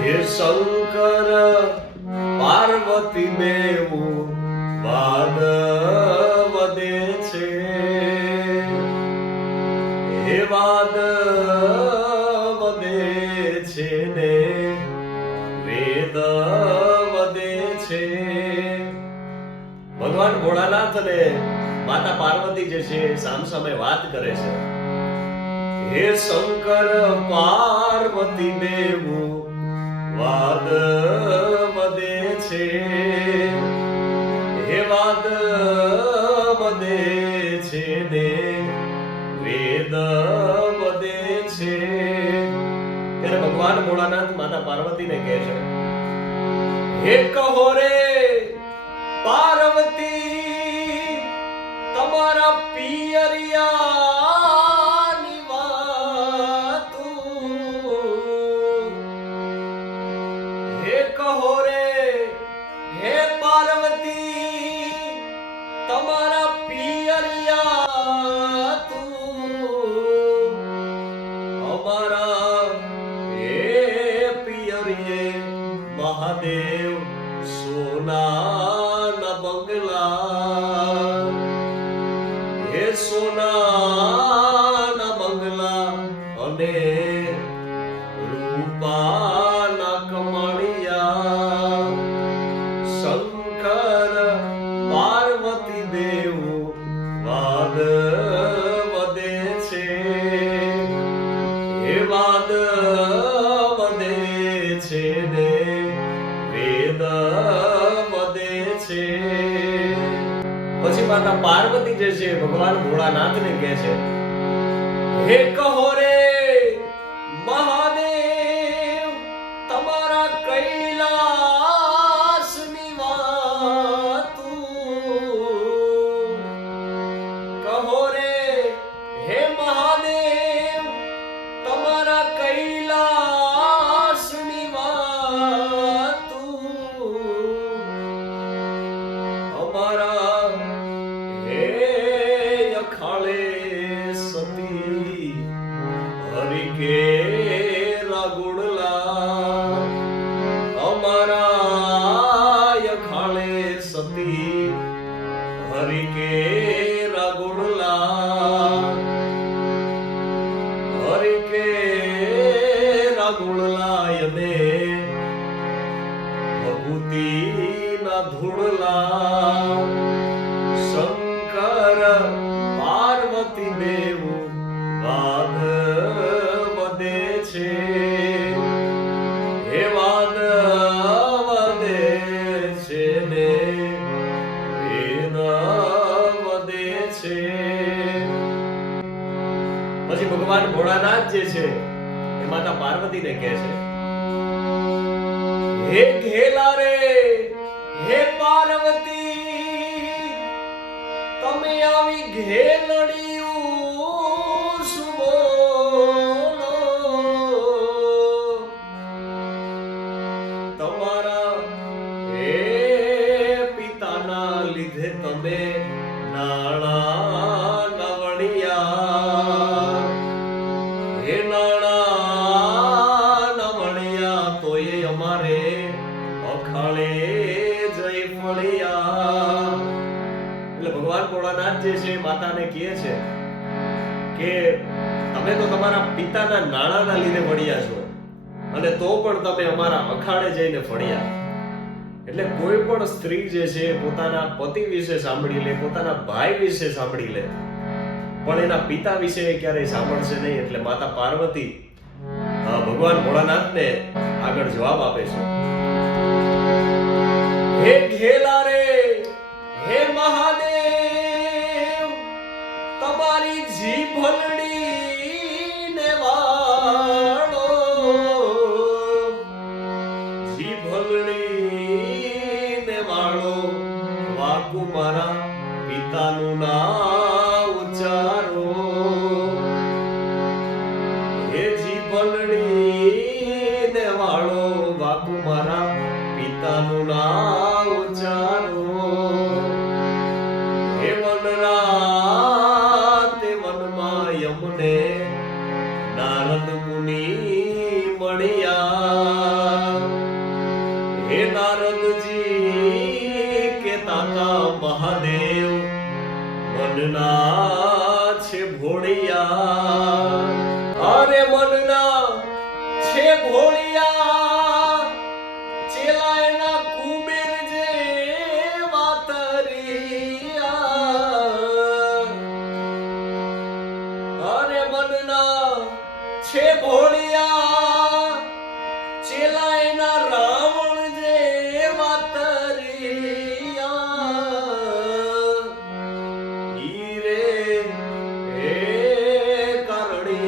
હે શંકર પાર્વતી બેવું વાદ વધે છે, હે વાદ વધે છે ને વેદ વધે છે. ભગવાન ભોળાનાથ અને માતા પાર્વતી જે છે સામસામે વાત કરે છે. હે શંકર પાર્વતી બેવું વાદ વધે છે, હે વાદ વધે છે ને વેદ વધે છે. ત્યારે ભગવાન ભોળાનાથ માતા પાર્વતીને કહે છે, હે કહો રે પાર્વતી તમારા પિયરિયાની વાતું, હે કહો રે હે પાર્વતી તમારા પિયરિયા તું, અમારા હે પિયરીએ મહાદેવ સોનાના બંગલા, હે સોનાના બંગલા અને રૂપાના કમાણિયા. શંકર પાર્વતી બેવું વાદ વધે છે, હે વાદ વધે છે ને વેદ વધે છે. પછી માતા પાર્વતી જે છે ભગવાન ભોળાનાથને કહે છે, હે કહો રે મહાદેવ તમારા કૈલાસની વાતું, કહો રે હે મહાદેવ તમારા કૈલાસની વાતું, અમારા હે અખાળે સતી હરિકે રાગુડલા, અમારા અખાળે સતી હરિકે રાગુડલા, હરિકે રાગુડલા અને ભભૂતિના ધૂળલા. શંકર પાર્વતી બેવું વાદ વધે છે, હે વાદ વધે છે ને વેદ વધે છે. પછી ભગવાન ભોળાનાથ જે છે એ માતા પાર્વતીને કહે છે, હે ઘેલા રે હે પાર્વતી તમે આવી ઘેલડિયું શું બોલો, તમારા હે પિતાના લીધે તમે નાણા નવણિયા, હે નાણા નવણિયા તોય અમારે અખાળે જઈ ફળિયા. એટલે ભગવાન ભોળાનાથ જે છે માતાને કહે છે કે તમે તો તમારા પિતાના નાણાના લીધે મળ્યા છો અને તો પણ તમે અમારા અખાડે જઈને ફળ્યા. એટલે કોઈ પણ સ્ત્રી જે છે પોતાના પતિ વિશે સાંભળી લે, પોતાના ભાઈ વિશે સાંભળી લે, પણ એના પિતા વિશે ક્યારેય સાંભળશે નહીં. એટલે માતા પાર્વતી ભગવાન ભોળાનાથને આગળ જવાબ આપે છે, હે ઘેલા રે હે મહાદેવ તમારી જીભલડી ને વાળો, જીભલડી ને વાળો વાકુ મારા પિતાનું નામ ઉચ્ચારો, હે જીભલડી ને વાળો વાકુ મારા પિતાનું નામ ઉચ્ચારો, હે વનરા તે વનમાં યમને નારદ મુનિ મળ્યા, હે નારદજી કેતા તા મહાદેવ મનના છે ભોળિયા, અરે મનના છે ભોળિયા, ચેલા એના કુબેર જે વાતરિયા, અરે મનના છે ભોળિયા, ચેલા એના રાવણ જે વાતરિયા, ઈ રે હે કારણે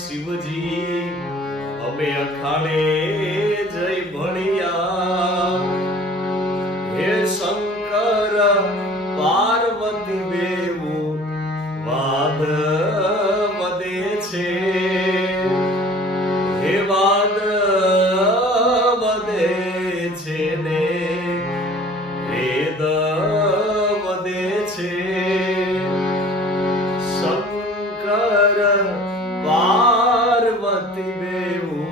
શિવજી અમે અખાડે જય ભણિયા, હે શંકર પાર્વતી બેઉ વાદ વધે છે, હે વાદ વધે છે ને વેદ વધે છે, શંકર પાર્વતી બેઉ